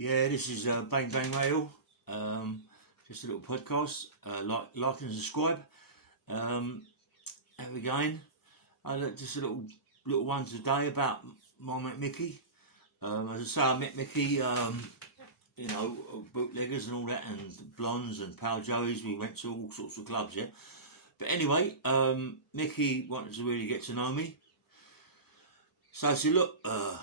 Yeah, this is Bang Bang Radio. Just a little podcast. Like and subscribe. How we going? Just a little one today about my mate Micky. As I say, I met Micky. Bootleggers and all that, and blondes and Pal Joeys. We went to all sorts of clubs, yeah. But anyway, Micky wanted to really get to know me. So I said, look, I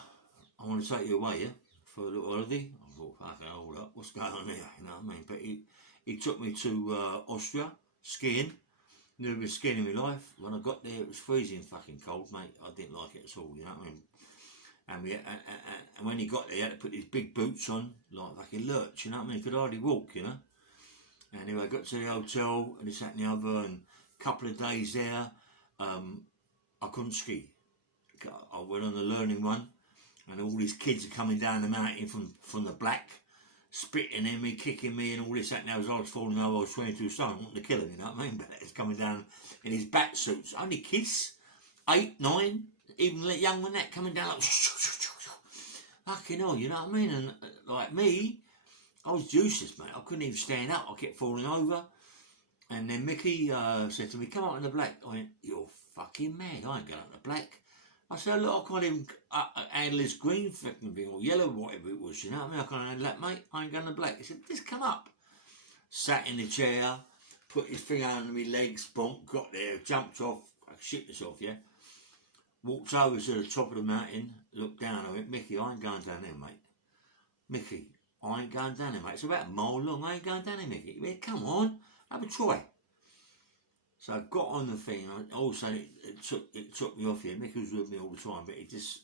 want to take you away, yeah, for a little holiday. I thought, fucking hold up, what's going on here? You know what I mean? But he took me to Austria, skiing. Never been skiing in my life. When I got there, it was freezing fucking cold, mate. I didn't like it at all, you know what I mean? And when he got there, he had to put his big boots on, like fucking lurch, you know what I mean? He could hardly walk, you know? Anyway, I got to the hotel, and this, that, and the other, and a couple of days there, I couldn't ski. I went on the learning one, and all these kids are coming down the mountain from the black, spitting in me, kicking me, and all this, that, and that. As I was falling over, I was 22 stone, wanting to kill him, you know what I mean? But it's coming down in his bat suits. Only kids, 8, 9, even young than that, coming down like, fucking hell, you know what I mean? And like me, I was useless, mate. I couldn't even stand up. I kept falling over. And then Micky said to me, come out in the black. I went, you're fucking mad. I ain't going out in the black. I said, look, I can't even handle this green fucking thing, or yellow, whatever it was, you know what I mean? I can't handle that, mate. I ain't going to black. He said, just come up. Sat in the chair, put his finger under my legs, bonk, got there, jumped off, I shit myself, yeah? Walked over to the top of the mountain, looked down, I went, Micky, I ain't going down there, mate. Micky, I ain't going down there, mate. It's about a mile long, I ain't going down there, Micky. He went, come on, have a try. So I got on the thing, and all of a sudden it took me off here. Micky was with me all the time, but it just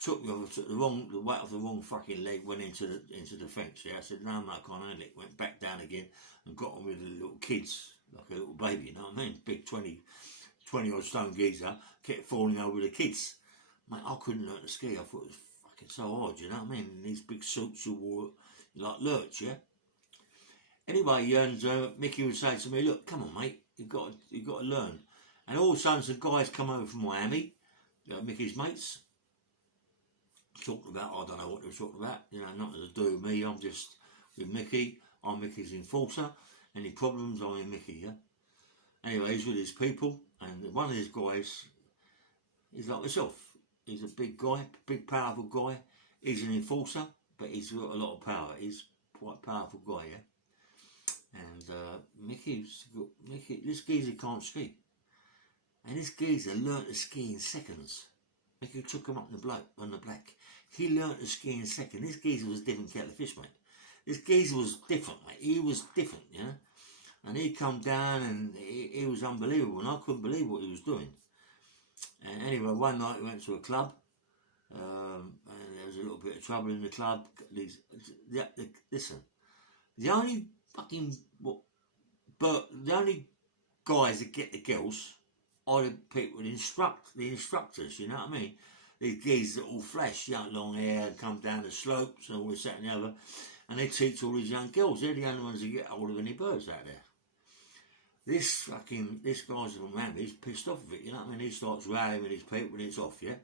took me off. The weight of the wrong fucking leg went into the fence. Yeah, I said, no, mate, I can't handle it. Went back down again and got on with the little kids, like a little baby, you know what I mean? Big 20 odd stone geezer, kept falling over the kids. Mate, I couldn't learn to ski. I thought it was fucking so hard, you know what I mean? And these big suits you wore, like lurch, yeah? Anyway, and Micky would say to me, look, come on, mate. You've got to learn. And all of a sudden, some guys come over from Miami, Micky's mates, talking about, I don't know what they were talking about, you know, nothing to do with me. I'm just with Micky. I'm Micky's enforcer. Any problems, I'm in Micky, yeah? Anyway, he's with his people, and one of these guys, he's like myself. He's a big guy, big, powerful guy. He's an enforcer, but he's got a lot of power. He's quite a powerful guy, yeah? And Micky, this geezer can't ski. And this geezer learnt to ski in seconds. Micky took him up on the black. He learnt to ski in seconds. This geezer was a different kettle of fish, mate. This geezer was different, mate. He was different, you know. And he come down and he was unbelievable. And I couldn't believe what he was doing. And anyway, one night we went to a club. And there was a little bit of trouble in the club. Listen, the only the only guys that get the girls are the people, the instructors, you know what I mean? These geezers that all flash, young, long hair, come down the slopes and all this, that and the other, and they teach all these young girls. They're the only ones that get hold of any birds out there. This guy's from Miami, he's pissed off with it, you know what I mean? He starts rallying with his people and it's off, yeah?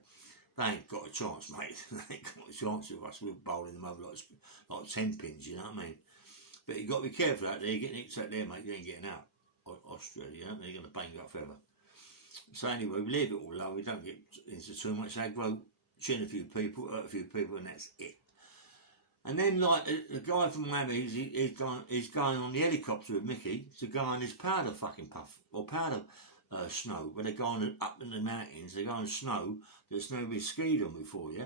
They ain't got a chance, mate. They ain't got a chance with us. We're bowling them over like 10 pins, you know what I mean? But you got to be careful out there. You're getting nicked out there, mate. You ain't getting out. Australia, you know? They're going to bang you up forever. So anyway, we leave it all low. We don't get into too much aggro. Chin a few people, hurt a few people, and that's it. And then, like, the guy from Miami, he's going on the helicopter with Micky to go on this powder fucking puff, or powder snow, where they're going up in the mountains. They're going snow that's never been skied on before, yeah?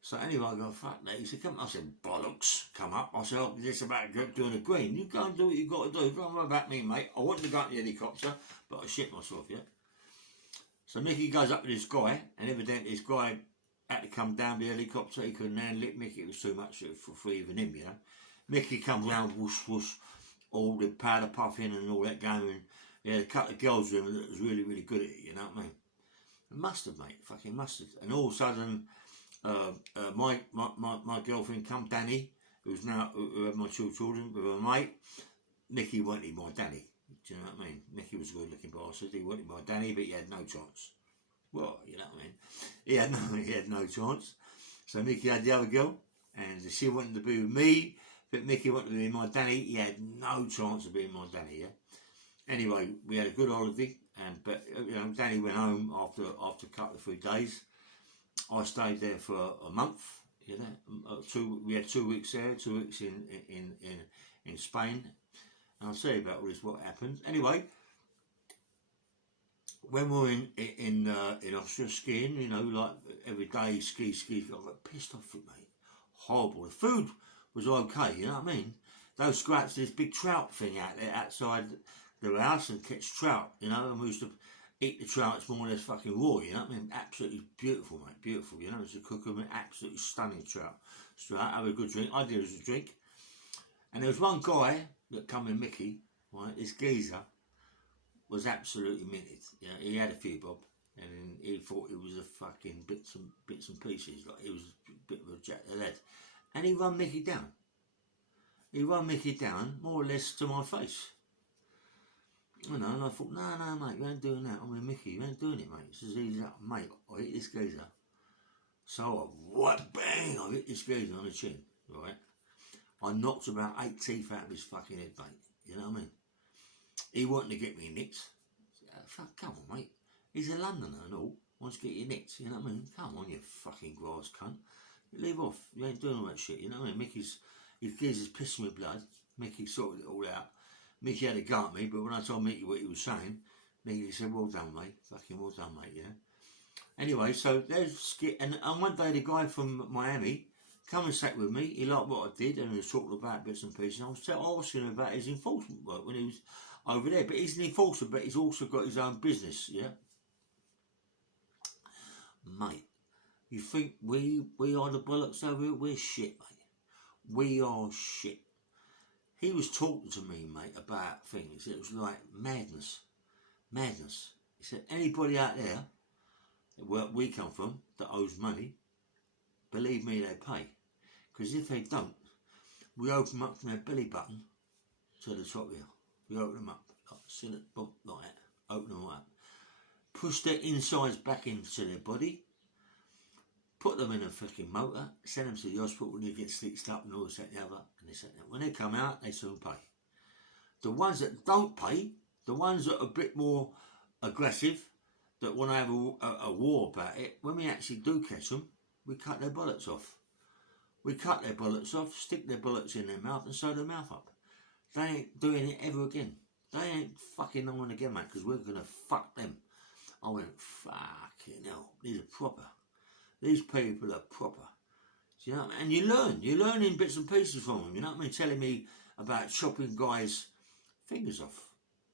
So anyway, I go, fuck that. He said, come on. I said, bollocks, come up. I said, oh, this about doing a green. You go and do what you got to do. Don't worry about me, mate. I wanted to go up in the helicopter, but I shit myself, yeah? So Micky goes up with this guy, and evidently this guy had to come down the helicopter. He couldn't handle it. Micky, it was too much for even him, you know? Micky comes round, whoosh, whoosh, all the powder puffing and all that going. Yeah, a couple of girls with him that was really, really good at it, you know what I mean? Mustard, mate, fucking mustard. And all of a sudden, my girlfriend come Danny, who had my 2 children with her mate. Micky wanted my Danny. Do you know what I mean? Micky was a good looking bastard. He wanted my Danny, but he had no chance. Well, you know what I mean? He had no chance. So Micky had the other girl, and she wanted to be with me, but Micky wanted to be my Danny. He had no chance of being my Danny, yeah. Anyway, we had a good holiday, but you know, Danny went home after a couple of 3 days. I stayed there for a month. You know, we had 2 weeks there, 2 weeks in Spain. And I'll tell you about all this, what happened. Anyway, when we were in Austria skiing, you know, like every day ski, I got pissed off with it, mate. Horrible. The food was okay, you know what I mean? Those scraps, this big trout thing out there outside the house and catch trout, you know, and we used to eat the trout. It's more or less fucking raw, you know what I mean? Absolutely beautiful, mate, beautiful, you know. It's a cook them, absolutely stunning trout. Straight out, have a good drink. I did as a drink. And there was one guy that come with Micky, right? This geezer was absolutely minted. You know, he had a few bob, and he thought it was a fucking bits and pieces. Like he was a bit of a jack of lead. And he run Micky down. He run Micky down more or less to my face. You know, and I thought, no, mate, you ain't doing that. I'm with Micky, you ain't doing it, mate. He says, he's up, mate, I hit this geezer. So bang, I hit this geezer on the chin, right? I knocked about 8 teeth out of his fucking head, mate. You know what I mean? He wanted to get me nicked. Fuck, come on, mate. He's a Londoner and all. Wants to get you nicked, you know what I mean? Come on, you fucking grass cunt. Leave off. You ain't doing all that shit, you know what I mean? His geezer's pissing with blood. Micky sorted it all out. Micky had a go at me, but when I told Micky what he was saying, Micky said, well done, mate. Fucking well done, mate, yeah? Anyway, so there's skit. And one day the guy from Miami come and sat with me. He liked what I did, and he was talking about bits and pieces. I was asking him about his enforcement work when he was over there. But he's an enforcer, but he's also got his own business, yeah? Mate, you think we are the bollocks over here? We're shit, mate. We are shit. He was talking to me, mate, about things. It was like madness. Madness. He said, anybody out there, where we come from, that owes money, believe me, they pay. Because if they don't, we open them up from their belly button to the top here. We open them up, like, see it, bump, like that. Open them up. Push their insides back into their body. Put them in a fucking motor, send them to the hospital when they get stitched up and all this, that, and the other, and this, that, and that. When they come out, they soon pay. The ones that don't pay, the ones that are a bit more aggressive, that want to have a war about it, when we actually do catch them, we cut their bullets off. We cut their bullets off, stick their bullets in their mouth and sew their mouth up. They ain't doing it ever again. They ain't fucking on again, mate, because we're going to fuck them. I went, fucking hell, these are proper. These people are proper. Do you know what I mean? And you learn in bits and pieces from them, you know what I mean? Telling me about chopping guys' fingers off,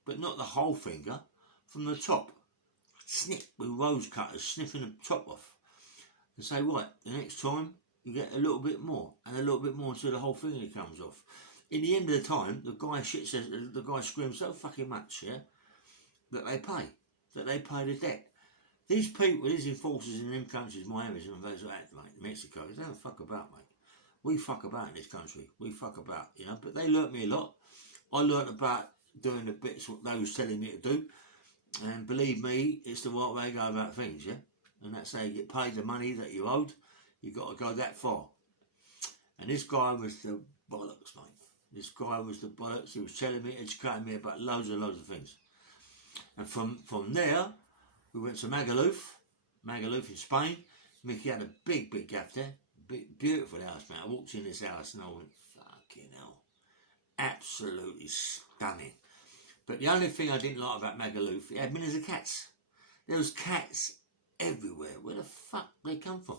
but not the whole finger, from the top. Snip with rose cutters, snipping the top off. And say, right, the next time you get a little bit more, and a little bit more until the whole finger comes off. In the end of the time, the guy screams so fucking much, yeah, that they pay the debt. These people, these enforcers in them countries, Miami and those like that, mate, Mexico, they don't fuck about, mate. We fuck about in this country. We fuck about, you know. But they learnt me a lot. I learnt about doing the bits what they was telling me to do. And believe me, it's the right way to go about things, yeah? And that's how you get paid the money that you owed. You've got to go that far. And this guy was the bollocks, mate. This guy was the bollocks. He was telling me, educating me about loads of things. And from there, we went to Magaluf in Spain. Micky had a big gaff there. Beautiful house, man. I walked in this house and I went, fucking hell. Absolutely stunning. But the only thing I didn't like about Magaluf, it had millions of cats. There was cats everywhere. Where the fuck they come from?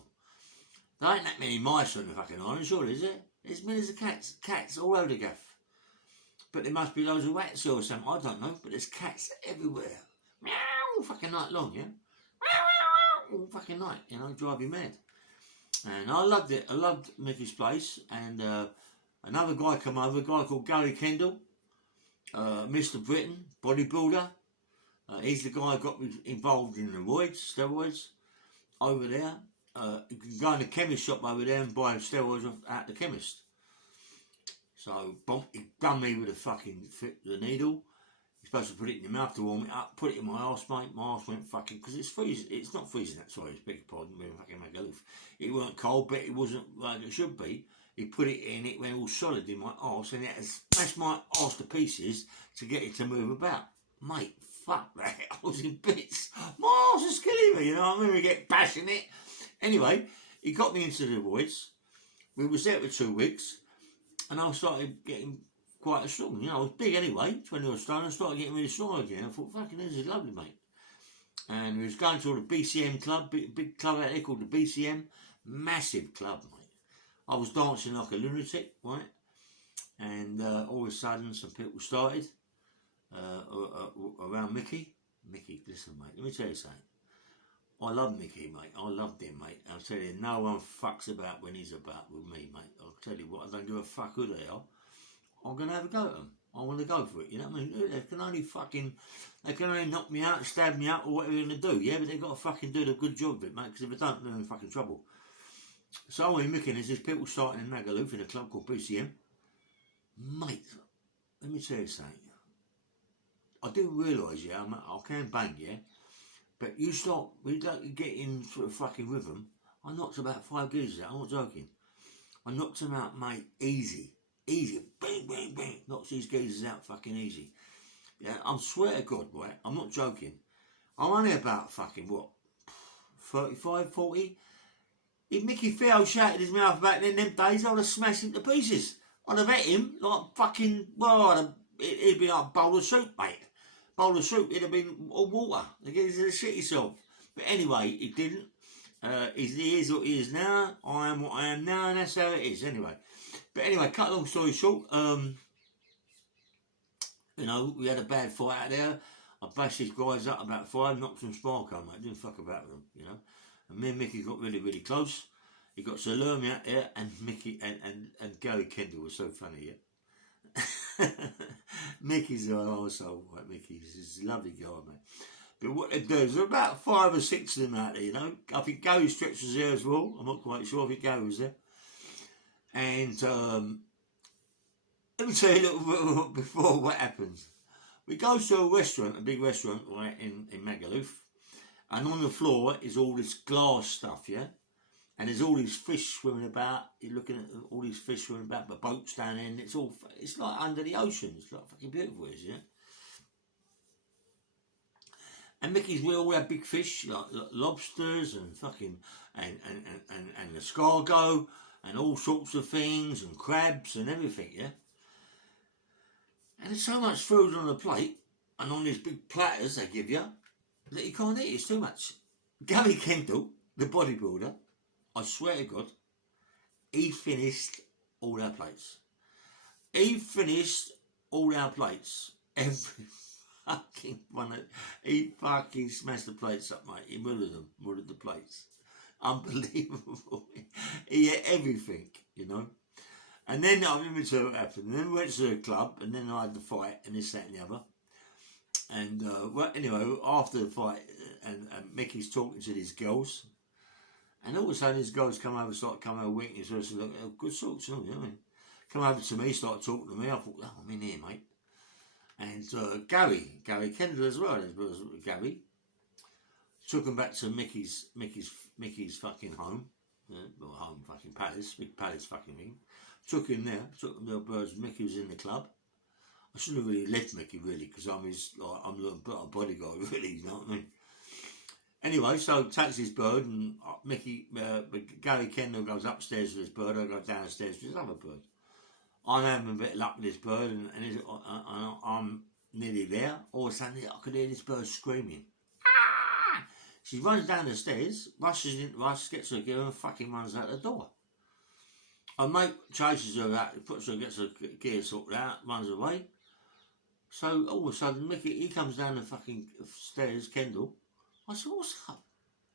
There ain't that many mice on the fucking island, surely, is there? There's millions of cats. Cats all over the gaff. But there must be loads of rats or something, I don't know. But there's cats everywhere. Meow, all fucking night long, yeah? Meow, all fucking night, you know, drive you mad. And I loved it. I loved Micky's place. And another guy come over, a guy called Gary Kendall. Mr. Britain, bodybuilder. He's the guy who got me involved in the steroids over there. You can go in the chemist shop over there and buy steroids at the chemist. So he done me with the needle. You're supposed to put it in your mouth to warm it up, put it in my arse, mate. My arse went fucking, because it's freezing. It's not freezing that, sorry, beg your pardon, we fucking make a loaf. It weren't cold, but it wasn't like it should be. He put it in, it went all solid in my arse, and it had smashed my arse to pieces to get it to move about. Mate, fuck that. I was in bits. My arse is killing me, you know what I mean? We get bashing it. Anyway, he got me into the voids. We was there for 2 weeks, and I started getting quite strong. You know, I was big anyway, 20 odd stone. I started getting really strong again. I thought, fucking, this is lovely, mate. And we was going to the BCM club, big club out there called the BCM. Massive club, mate. I was dancing like a lunatic, right? And all of a sudden, some people started around Micky. Micky, listen, mate, let me tell you something. I love Micky, mate. I loved him, mate. I'll tell you, no one fucks about when he's about with me, mate. I'll tell you what, I don't give a fuck who they are. I'm going to have a go at them. I want to go for it, you know what I mean? They can only knock me out, stab me out, or whatever they're going to do, yeah? But they've got to fucking do the good job of it, mate, because if they don't, they're in fucking trouble. So I'm Micky, and there's people starting in Magaluf in a club called BCM. Mate, let me tell you something. I do realise, yeah, I can bang, yeah, but you get in sort of fucking rhythm. I knocked about 5 geezers out, I'm not joking. I knocked them out, mate, easy, bang, bang, bang, knocks these geezers out fucking easy. Yeah, I swear to God, right, I'm not joking. I'm only about fucking, what, 35, 40? If Micky Theo shouted his mouth back then, them days, I would have smashed him to pieces. I'd have hit him like fucking, well, it'd be like a bowl of soup, mate. Bowl of soup, it'd have been all water. He to shit himself. But anyway, he didn't. He is what he is now. I am what I am now, and that's how it is, anyway. But anyway, cut a long story short, you know, we had a bad fight out there. I bashed these guys up about 5, knocked some spark on, mate. Didn't fuck about with them, you know. And me and Micky got really, really close. He got Salome out there, and Micky and Gary Kendall was so funny, yeah. Micky's an arsehole, right? Micky's a lovely guy, mate. But what they do, there's about 5 or 6 of them out there, you know. I think Gary Stretch was there as well. I'm not quite sure. I think Gary was there. And let me tell you a little bit before what happens. We go to a restaurant, a big restaurant, right, in Magaluf. And on the floor is all this glass stuff, yeah? And there's all these fish swimming about. You're looking at all these fish swimming about, the boats down in. It's like under the ocean. It's like fucking beautiful, is yeah? And Micky's with all that big fish, like lobsters and fucking, and escargot, and all sorts of things, and crabs and everything, yeah? And there's so much food on the plate, and on these big platters they give you, that you can't eat. It's too much. Gary Kendall, the bodybuilder, I swear to God, he finished all our plates. He finished all our plates. Every fucking one. He fucking smashed the plates up, mate. He murdered the plates. Unbelievable. He ate everything, you know. And then I remember what happened. And then we went to the club, and then I had the fight, and this, that, and the other. And well, anyway, after the fight, and Micky's talking to these girls, and all of a sudden these girls come over, start coming over, winking, so I said, look, good sorts, you know what I mean? Come over to me, start talking to me. I thought, oh, I'm in here, mate. And Gary Kendall as well, Gary, took him back to Micky's fucking home, home fucking palace, big palace fucking thing. Took him there, took him to the birds. Micky was in the club. I shouldn't have really left Micky, really, because I'm the bodyguard, really, you know what I mean? Anyway, so takes his bird, and Gary Kendall goes upstairs with his bird, I go downstairs with his other bird. I'm having a bit of luck with this bird, and I'm nearly there. All of a sudden, I could hear this bird screaming. Ah! She runs down the stairs, rushes into us, gets her gear, and fucking runs out the door. Our mate chases her out, gets her gear sorted out, runs away. So all of a sudden, Micky, he comes down the fucking stairs, Kendall. I said, what's up?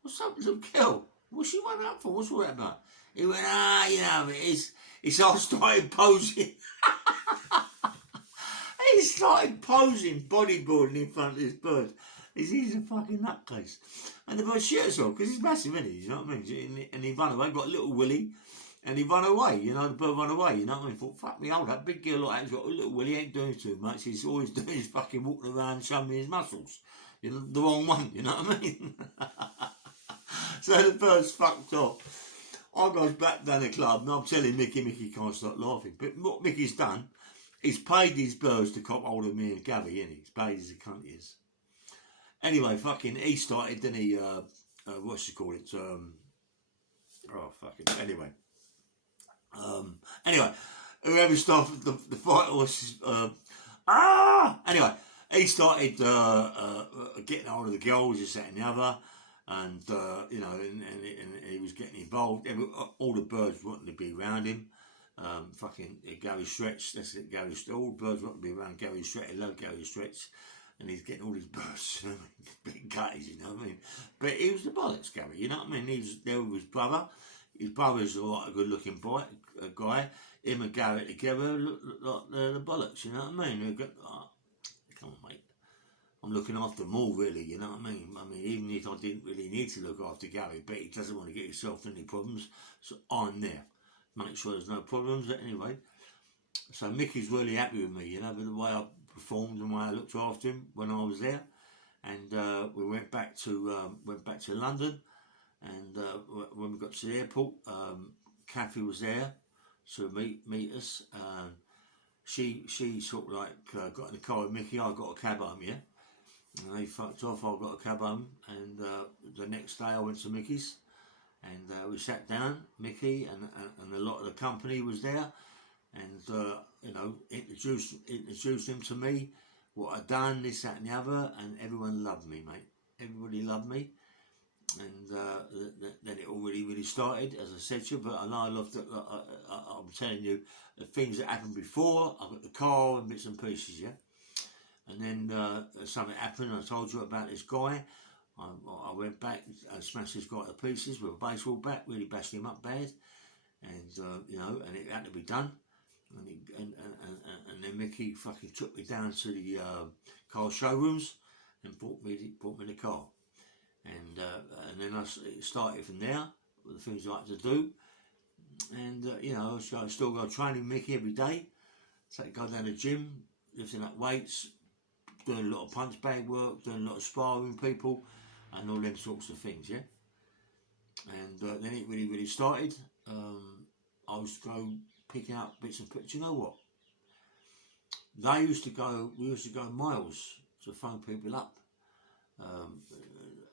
What's up, little girl? What's she running up for? What's all that about? He went, you know, it's all started posing. He started posing, bodyboarding in front of this bird. He's a fucking nutcase. And the bird shit herself, because he's massive, isn't he? You know what I mean? And he ran away, got a little Willie. And he run away, you know, the bird run away, you know what I mean? Thought, fuck me, hold up, big girl like that's got a little Willie, ain't doing too much. He's always doing his fucking walking around showing me his muscles. You know, the wrong one, you know what I mean? So the bird's fucked off. I goes back down the club and I'm telling Micky can't stop laughing. But what Micky's done, he's paid these birds to cop hold of me and Gabby, innit? He's paid as a cunt he is. Anyway, fucking, he started, then he, what's he call it? Oh, fucking, anyway. Anyway, whoever started the fight was, anyway, he started getting hold of the girls, this, that and the other. And, you know, and he was getting involved. All the birds wanted to be around him. Fucking Gary Stretch, that's it, Gary Stretch. All the birds wanted to be around Gary Stretch. I love Gary Stretch. And he's getting all these birds, you know what I mean? Big gutties, you know what I mean? But he was the bollocks, Gary, you know what I mean? He was there with his brother. His brother's a lot of good looking boy, a guy. Him and Garrett together look like the bollocks, you know what I mean? Come on, mate. I'm looking after them all, really, you know what I mean? I mean, even if I didn't really need to look after Gary, but he doesn't want to get himself in any problems, so I'm there. Make sure there's no problems, anyway. So Micky's really happy with me, you know, with the way I performed and the way I looked after him when I was there. And we went back to London, and when we got to the airport, Kathy was there to meet us. She sort of like got in the car with Micky. I got a cab home, yeah. And they fucked off. I got a cab home, and the next day I went to Micky's, and we sat down. Micky and a lot of the company was there, and you know, introduced him to me, what I'd done, this, that, and the other, and everyone loved me, mate. Everybody loved me, and then it all really started, as I said to you. But I know I loved it. I'm telling you the things that happened before. I got the car and bits and pieces, yeah. And then something happened. I told you about this guy. I went back and smashed this guy to pieces with a baseball bat. Really bashed him up bad, and you know, and it had to be done. And then Micky fucking took me down to the car showrooms and brought me the car. And then it started from there with the things I like to do. And you know, so I still go training Micky every day. So I go down to the gym, lifting up weights, doing a lot of punch bag work, doing a lot of sparring with people, and all them sorts of things, yeah. And then it really started. I was go picking up bits and pieces. You know what? We used to go miles to phone people up.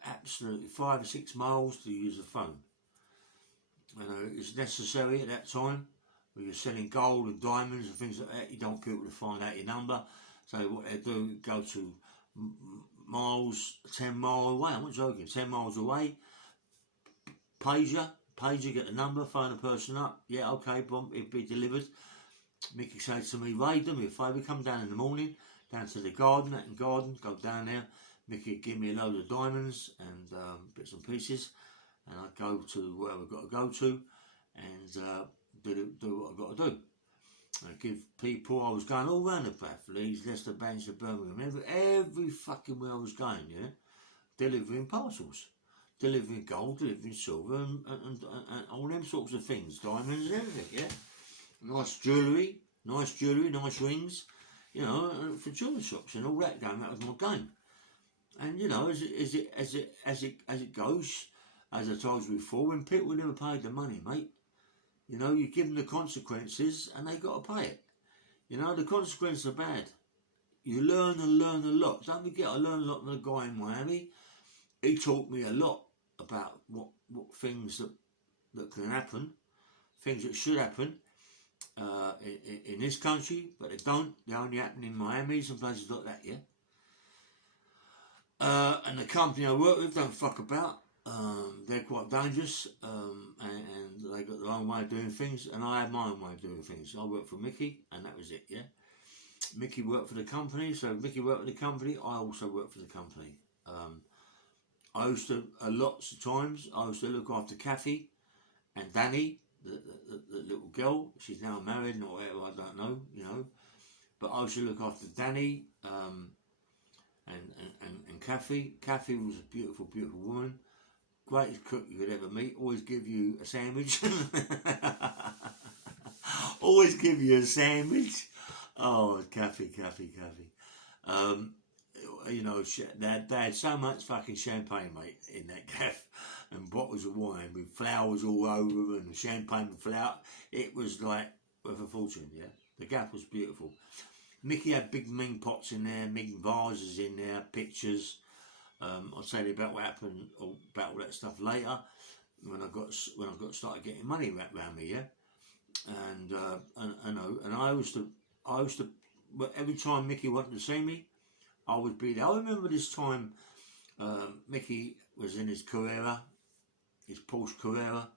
Absolutely 5 or 6 miles to use the phone. You know, it's necessary at that time. When you're selling gold and diamonds and things like that, you don't want people to find out your number. So what they do, go to miles, 10 miles away. I'm not joking. 10 miles away. Pager, get the number, phone the person up. Yeah, okay, boom, it'll be delivered. Micky said to me, Ray, do me a favour, come down in the morning, down to the garden, go down there. Micky would give me a load of diamonds and bits and pieces, and I'd go to where we've got to go to, and do what I've got to do. I'd give people, I was going all around the bath, Leeds, Leicester, Bannister, Birmingham, every fucking where I was going, yeah, delivering parcels. Delivering gold, delivering silver, and all them sorts of things, diamonds and everything, yeah. Nice jewellery, nice rings, you know, for jewellery shops and all that going. That was my game. And you know, as it goes, as I told you before, when people never paid the money, mate, you know, you give them the consequences and they got to pay it. You know, the consequences are bad. You learn a lot. Don't forget, I learned a lot from the guy in Miami. He taught me a lot about what things that can happen, things that should happen in this country, but they don't. They only happen in Miami and places like that, yeah. And the company I work with don't fuck about. They're quite dangerous, and they got their own way of doing things, and I had my own way of doing things. I worked for Micky, and that was it, yeah. Micky worked for the company, so Micky worked for the company, I also worked for the company. I used to, lots of times, I used to look after Kathy and Danny, the little girl. She's now married or whatever, I don't know, you know. But I used to look after Danny and Kathy. Kathy was a beautiful, beautiful woman. Greatest cook you could ever meet. Always give you a sandwich. always give you a sandwich. Oh, Cafe. You know, they had so much fucking champagne, mate, in that gaff, and bottles of wine with flowers all over them and champagne with flower. It was like worth a fortune, yeah. The gaff was beautiful. Micky had big mean pots in there, big vases in there, pictures. I'll tell you about what happened, about all that stuff later when I got started getting money around me, yeah. And I used to every time Micky wanted to see me, I would be there. I remember this time Micky was in his Carrera, his Porsche Carrera.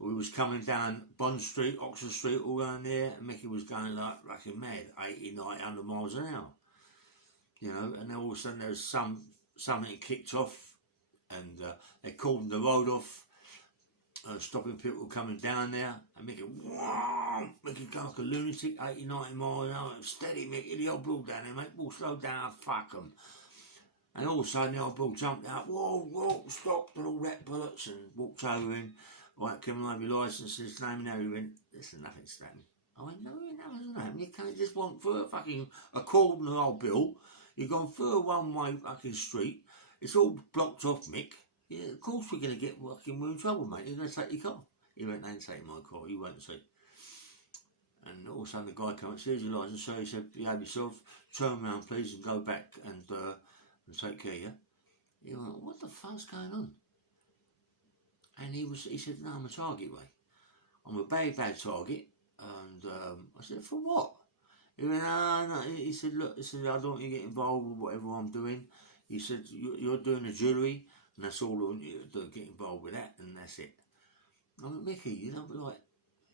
We was coming down Bond Street, Oxford Street, all around there, and Micky was going like fucking mad, 80, 90, 100 miles an hour. You know, and then all of a sudden there was something kicked off, and they cordoned the road off, stopping people coming down there, and Micky going like a lunatic, 80, 90 miles an hour. Steady, Micky, the old bull down there, mate, we'll slow down, fuck them. And all of a sudden the old bull jumped out, whoa, stopped, and all that bullets, and walked over him. Right, come on, your licence, his name, and now he went, listen, nothing's happening. I went, no, nothing's happening. You can't just want through a cordon of old bill. You've gone through a one-way fucking street. It's all blocked off, Mick. Yeah, of course we're going to get fucking in trouble, mate. You're going to take your car. He went, they ain't taking my car, you won't see. And all of a sudden the guy came up, says your licence, so he said, behave yourself, turn around please and go back and take care of you. He went, what the fuck's going on? And he said, no, I'm a target, Ray. I'm a bad target. And I said, for what? He went, no. He said, look, I don't want you to get involved with whatever I'm doing. He said, you're doing the jewellery, and that's all I want you to do, get involved with that, and that's it. I went, Micky, you know, like,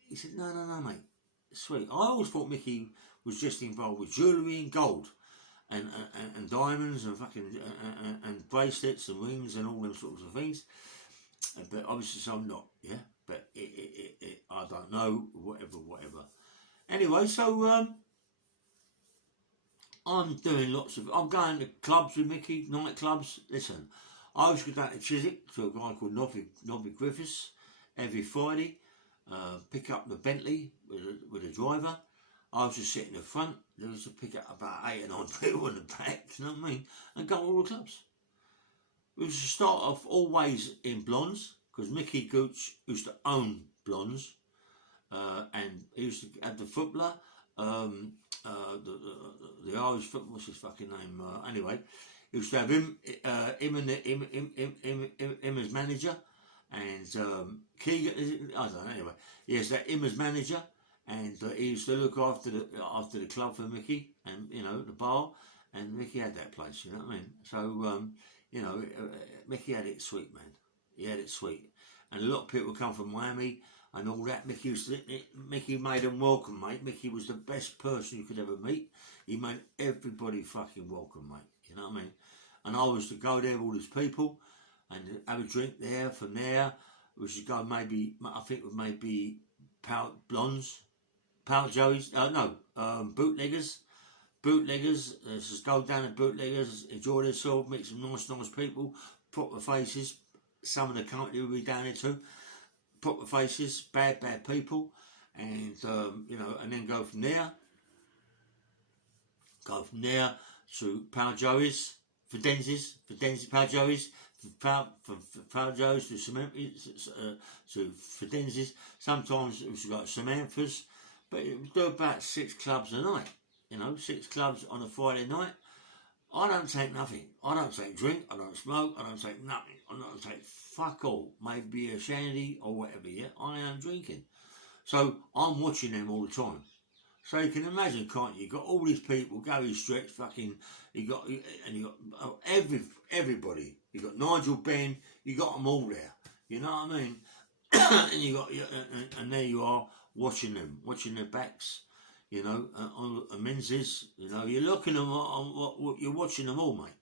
he said, no, mate, sweet. I always thought Micky was just involved with jewellery and gold, and diamonds, and fucking, and bracelets, and rings, and all them sorts of things. But obviously so I'm not, yeah. But I don't know, whatever. Anyway, so I'm going to clubs with Micky, nightclubs. Listen, I was going down to Chiswick to a guy called Nobby Griffiths every Friday, pick up the Bentley with a driver. I was just sitting in the front. There was to pick up about 8 or 9 people in the back, you know what I mean, and go to all the clubs. We used to start off always in Blondes, because Micky Gooch used to own Blondes, and he used to have the footballer, the Irish footballer, what's his fucking name? Anyway, he used to have him as manager, and Keegan, I don't know. Anyway, he has that him as manager, and he used to look after the club for Micky, and you know the bar, and Micky had that place. You know what I mean? So. You know, Micky had it sweet, man. He had it sweet. And a lot of people come from Miami and all that. Micky made them welcome, mate. Micky was the best person you could ever meet. He made everybody fucking welcome, mate. You know what I mean? And I was to go there with all these people and have a drink there. From there, we should go maybe Blondes, Pal Joey's, Bootleggers, just go down to Bootleggers, enjoy themselves, meet some nice people, proper faces. Some of the company will be down there too. Proper faces, bad people, and you know, and then go from there to Pal Joey's, Fidenz's, Pal Joey's, Pal Joey's to Fidenz's. Sometimes it was like Samantha's, but it would do about 6 clubs a night. You know, 6 clubs on a Friday night. I don't take nothing. I don't take drink. I don't smoke. I don't take nothing. I don't take fuck all. Maybe a shandy or whatever, yeah. I am drinking. So I'm watching them all the time. So you can imagine, can't you? You've got all these people, Gary Stretch, fucking, you got everybody. You got Nigel Ben, you got them all there. You know what I mean? And you got, and there you are, watching their backs. You know, on menses, you know, you're looking at them, you're watching them all, mate.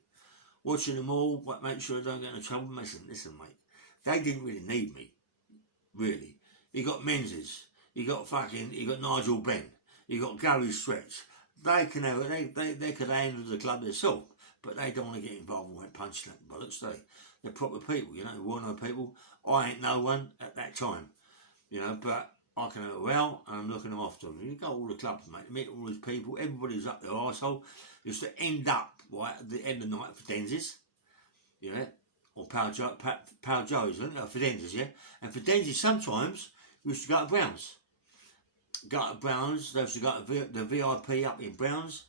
Watching them all, but make sure I don't get into trouble. Listen, mate, they didn't really need me, really. You got Menzies, you got Nigel Ben, you got Gary Stretch. They can have they could handle the club themselves, but they don't want to get involved with punching that bollocks, they're proper people, you know, well-known people. I ain't no one at that time, you know, but I can have a row and I'm looking after them. You go all the clubs, mate, meet all these people, everybody's up their arsehole. Used to end up, right, at the end of the night for Denzes, yeah, or Pal Joe's, for Denzes, yeah. And for Denzes, sometimes, we used to go to Brown's. Go to Brown's, they used to go to the VIP up in Brown's,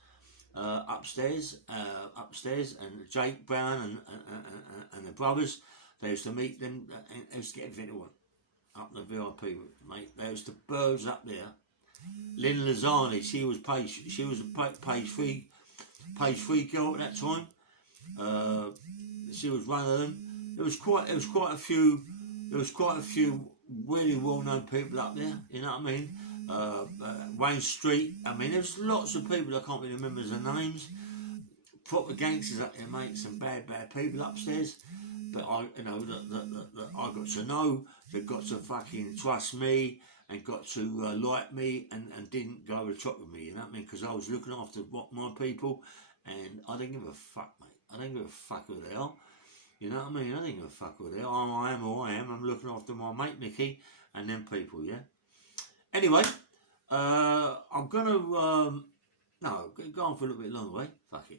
upstairs, and Jake Brown and the brothers, they used to meet them, and they used to get everything they want. Up the VIP, mate. There was the birds up there. Lynn Lazani, she was a page three girl at that time. She was one of them. There was quite a few really well known people up there. You know what I mean? Wayne Street. I mean, there's lots of people I can't really remember their names. Proper gangsters up there, mate. Some bad people upstairs. But I got to know. They got to fucking trust me and got to like me and didn't go over the top with me. You know what I mean? Because I was looking after my people, and I didn't give a fuck, mate. I didn't give a fuck who they are. You know what I mean? I didn't give a fuck who they are. I am who I am. I'm looking after my mate Micky and them people. Yeah. Anyway, I'm gonna go on for a little bit longer, way. Fuck it.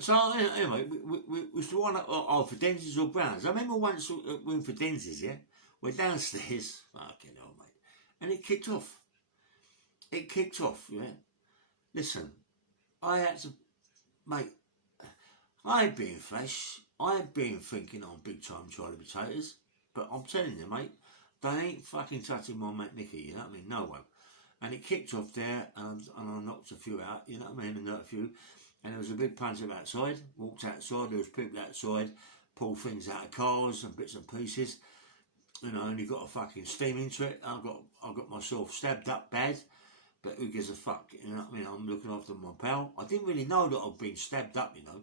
So anyway, we was the one for Denzes or Browns. I remember once we went for Denzes, yeah. We're downstairs, fucking hell, mate, and it kicked off. It kicked off, yeah. Listen, I had to, mate. I ain't being flash. I ain't been thinking I'm big time Charlie Potatoes, but I'm telling you, mate, they ain't fucking touching my mate Micky. You know what I mean? No one. And it kicked off there, and I knocked a few out. You know what I mean? And knocked a few. And there was a big punch up outside. Walked outside. There was people outside. Pulled things out of cars and bits and pieces. You know, and you got a fucking steam into it. I got myself stabbed up bad. But who gives a fuck? You know what I mean? I'm looking after my pal. I didn't really know that I'd been stabbed up. You know,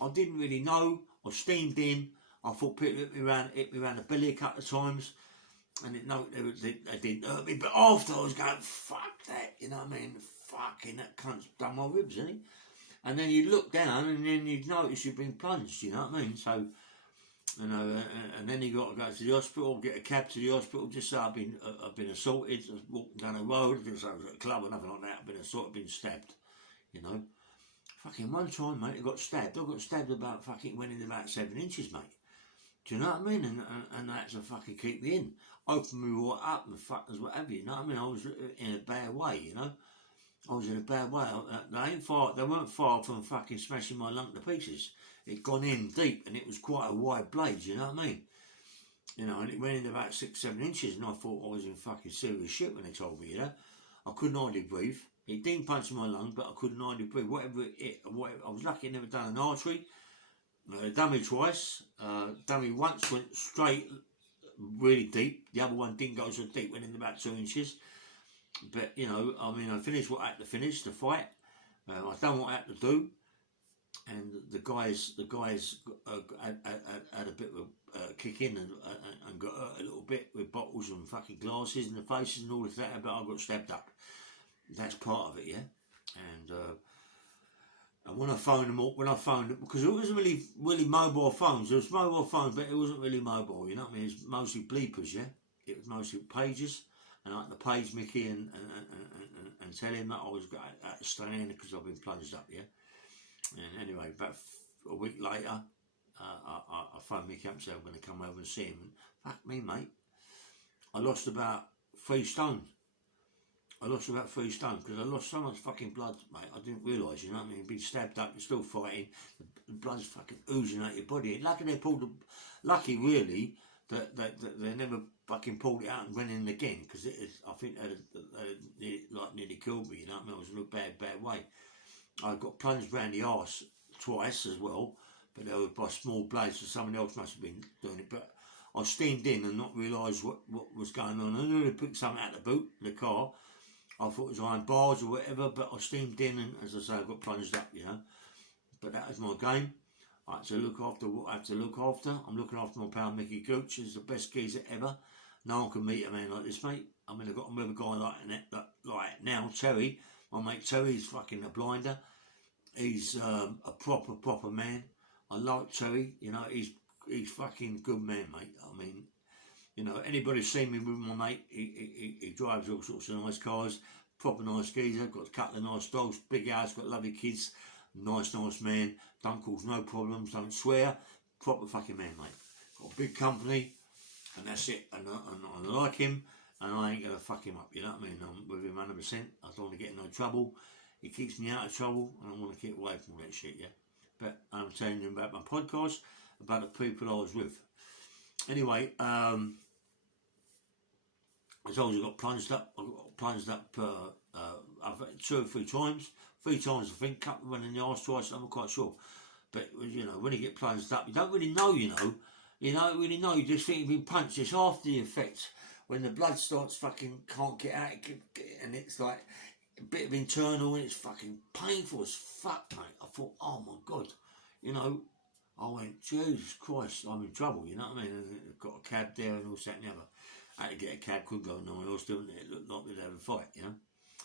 I didn't really know. I steamed in. I thought people hit me around the belly a couple of times. And they didn't hurt me. But after I was going, fuck that. You know what I mean? Fucking that cunt's done my ribs, isn't he? And then you look down and then you notice you've been plunged, you know what I mean? So, you know, and then you got to go to the hospital, get a cab to the hospital, just say I've been assaulted, walking down the road, I didn't say I was at a club or nothing like that, I've been assaulted, been stabbed, you know. Fucking one time, mate, I got stabbed about fucking, went in about 7 inches, mate. Do you know what I mean? And they had to fucking keep me in, open me right up and fuckers, whatever, you know what I mean? I was in a bad way, you know. I was in a bad way. They weren't far from fucking smashing my lung to pieces. It'd gone in deep and it was quite a wide blade, you know what I mean? You know, and it went in about 6-7 inches and I thought I was in fucking serious shit when they told me, you know? I couldn't hardly breathe. It didn't punch in my lung, but I couldn't hardly breathe. Whatever I was lucky I never done an artery. They done me twice. Done me once, went straight, really deep. The other one didn't go so deep, went in about 2 inches. But, you know, I mean, I finished what I had to finish, the fight. I done what I had to do. And the guys had a bit of a kick in and got hurt a little bit with bottles and fucking glasses in the faces and all of that, but I got stabbed up. That's part of it, yeah. And when I phoned them, because it wasn't really mobile phones. There was mobile phones, but it wasn't really mobile, you know what I mean? It's mostly bleepers, yeah. It was mostly pages. And I had to page Micky and tell him that I was at the stand because I've been plunged up, yeah. And anyway, about a week later, I phoned Micky up and said I'm going to come over and see him. And fuck me, mate. I lost about 3 stone. Because I lost so much fucking blood, mate. I didn't realise, you know what I mean? You've been stabbed up, you're still fighting. The blood's fucking oozing out your body. Lucky really, that they never fucking pulled it out and went in again, because I think they nearly killed me, you know what I mean? I was in a bad way. I got plunged round the arse twice as well, but they were by small blades, so someone else must have been doing it. But I steamed in and not realised what was going on. I knew they picked something out of the boot, the car. I thought it was iron bars or whatever, but I steamed in and, as I say, I got plunged up, you know. But that was my game. I had to look after what I had to look after. I'm looking after my pal Micky Gooch. He's the best geezer ever. No one can meet a man like this, mate. I mean, I've got another guy like now, Terry. My mate Terry's fucking a blinder. He's a proper man. I like Terry, you know. He's fucking good man, mate. I mean, You know, anybody seen me with my mate, he drives all sorts of nice cars, proper nice geezer, got a couple of nice dogs, big house, got lovely kids, nice man, don't cause no problems, don't swear, proper fucking man, mate. Got a big company, and that's it, and I like him, and I ain't gonna fuck him up, you know what I mean? I'm with him 100%, I don't want to get in no trouble, he keeps me out of trouble, and I want to keep away from all that shit, yeah? But I'm telling you about my podcast, about the people I was with. Anyway, I told you I got plunged up, I've 2 or 3 times, 3 times I think, couple went in the arse twice, I'm not quite sure. But, you know, when you get plunged up, you don't really know, you don't really know, you just think you've been punched. It's after the effect, when the blood starts fucking, can't get out, and it's like a bit of internal, and it's fucking painful as fuck, mate. I thought, oh my God, you know, I went, Jesus Christ, I'm in trouble, you know what I mean? And I've got a cab there and all that and the other. I had to get a cab, couldn't go nowhere else, didn't it? It looked like they'd had a fight, you know?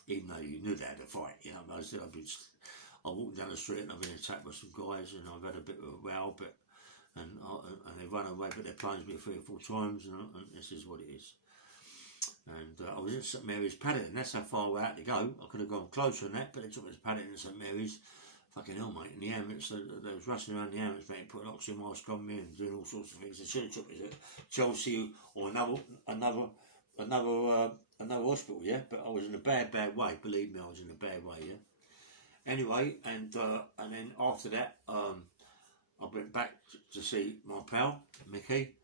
Even though you knew they had a fight, you know? I said, I walked down the street and I've been attacked by some guys, and I've had a bit of a row, but and they run away, but they plunged me 3 or 4 times, and this is what it is. And I was in St Mary's, Paddington. That's how far I had to go. I could have gone closer than that, but they took me to Paddington, St Mary's. Fucking hell, mate. In the ambulance, they was rushing around the ambulance, mate, putting oxygen mask on me and doing all sorts of things. They should have took me to Chelsea or another hospital, yeah. But I was in a bad way. Believe me, I was in a bad way, yeah. Anyway, and then after that, I went back to see my pal Micky,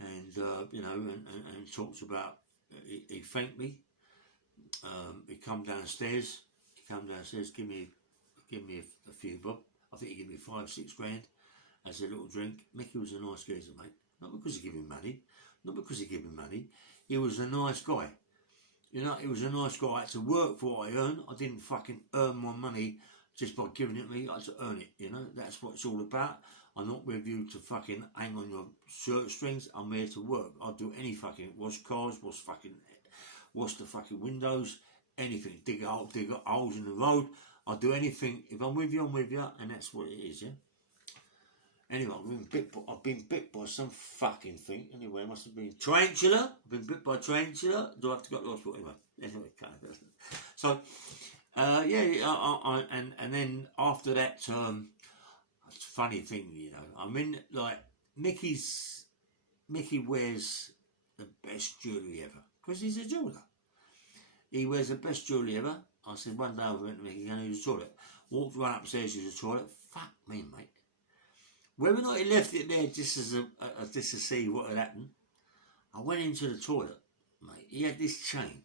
and you know, and talked about. He thanked me. He come downstairs. Give me a few bob. I think he gave me 5-6 grand as a little drink. Micky was a nice geezer, mate. Not because he gave me money. He was a nice guy. You know, he was a nice guy. I had to work for what I earned. I didn't fucking earn my money just by giving it me. I had to earn it, you know. That's what it's all about. I'm not with you to fucking hang on your shirt strings. I'm here to work. I'll do any fucking, wash cars, wash the fucking windows, anything. Dig holes in the road. I'll do anything. If I'm with you, and that's what it is, yeah. Anyway, I've been bit by some fucking thing. Anyway, it must have been tarantula. I've been bit by tarantula. Do I have to go to the hospital? Anyway, so yeah, and then after that, it's a funny thing, you know. I mean, like Micky wears the best jewellery ever because he's a jeweller. He wears the best jewellery ever. I said one day I went to Micky, going to use the toilet. Walked right upstairs to the toilet. Fuck me, mate. Whether or not he left it there just to see what had happened, I went into the toilet, mate. He had this chain,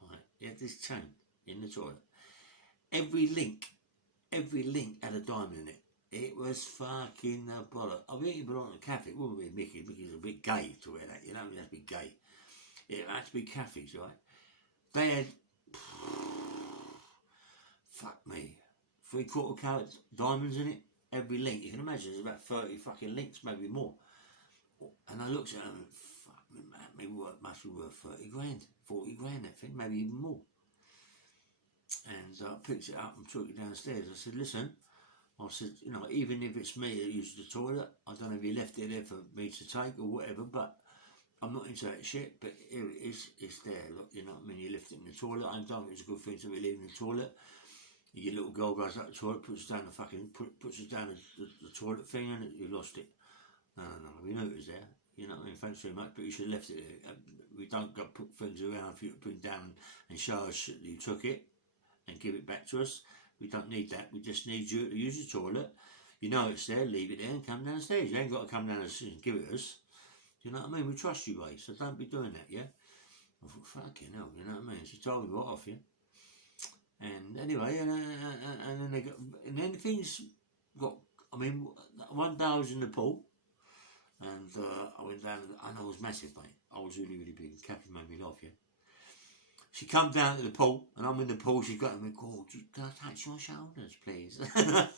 right? He had this chain in the toilet. Every link had a diamond in it. It was fucking a bollock. I think it belonged to Kathy. It wouldn't be Micky. Micky's a bit gay to wear that. You know, it has to be gay. It had to be Kathy's, right? They had, fuck me, 3/4 carat diamonds in it. Every link, you can imagine, there's about 30 fucking links, maybe more. And I looked at them and fuck me, man, maybe it must be worth 30 grand, 40 grand, that thing, maybe even more. And I picked it up and took it downstairs. I said, listen, I said, you know, even if it's me that uses the toilet, I don't know if you left it there for me to take or whatever, but I'm not into that shit, but here it is, it's there, look, you know what I mean, you left it in the toilet. I don't think it's a good thing to be leaving the toilet. Your little girl goes up the toilet, puts down the toilet thing, and you lost it. No, we knew it was there. You know what I mean? Thanks very much, but you should have left it there. We don't go put things around for you to put down and show us that you took it and give it back to us. We don't need that. We just need you to use the toilet. You know it's there, leave it there and come downstairs. You ain't got to come down and give it us. You know what I mean? We trust you, Ray, so don't be doing that, yeah? I thought, fucking hell, you know what I mean? She told me right off, yeah? And anyway, and then things got. I mean, one day I was in the pool, and I went down, and I was massive, mate. I was really, really big. Kathy made me laugh, yeah. She come down to the pool, and I'm in the pool. She got to me, "God, can I touch your shoulders, please?" I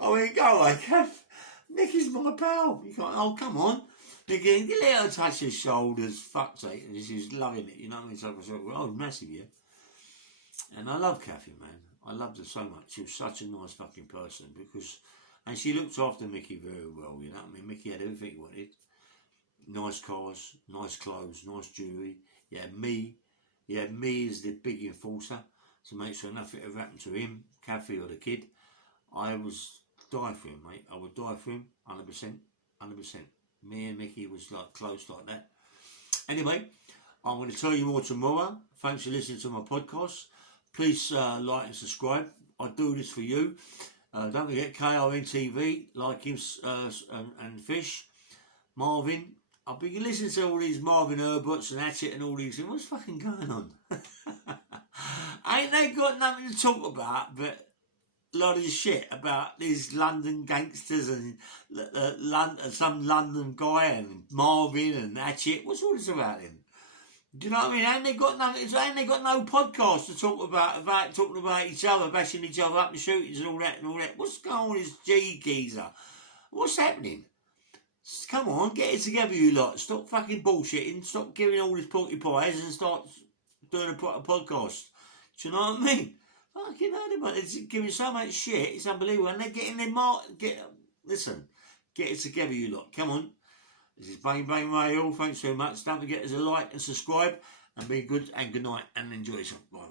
went, "Go away, Kath. Micky's my pal. You can't. Oh, come on." Micky, let her touch his shoulders. Fuck's sake, and she's loving it. You know what I mean? So I was like, "Oh, massive, yeah." And I love Kathy, man. I loved her so much. She was such a nice fucking person and she looked after Micky very well, you know what I mean? Micky had everything he wanted. nice cars, nice clothes, nice jewellery. Me is the big enforcer to make sure nothing ever happened to him, Kathy or the kid. I was die for him, mate. I would die for him, 100%, 100%. Me and Micky was like close like that. Anyway, I'm going to tell you more tomorrow. Thanks for listening to my podcast. Please like and subscribe. I do this for you. Don't forget KRN-TV, like him and Fish. Marvin. I've been listening to all these Marvin Herberts and Hatchet and all these. What's fucking going on? Ain't they got nothing to talk about but a lot of shit about these London gangsters and some London guy and Marvin and Hatchet? What's all this about then? Do you know what I mean? Ain't they got nothing? Ain't they got no podcast to talk about talking about each other, bashing each other up and shootings and all that and all that? What's going on with this G geezer? What's happening? Come on, get it together, you lot. Stop fucking bullshitting. Stop giving all these porky pies and start doing a podcast. Do you know what I mean? Fucking hell, but it's giving so much shit. It's unbelievable. And they're getting their listen, get it together, you lot. Come on. This is Bang Bang Ray. Thanks very much. Don't forget to like and subscribe and be good and good night and enjoy yourself. Bye.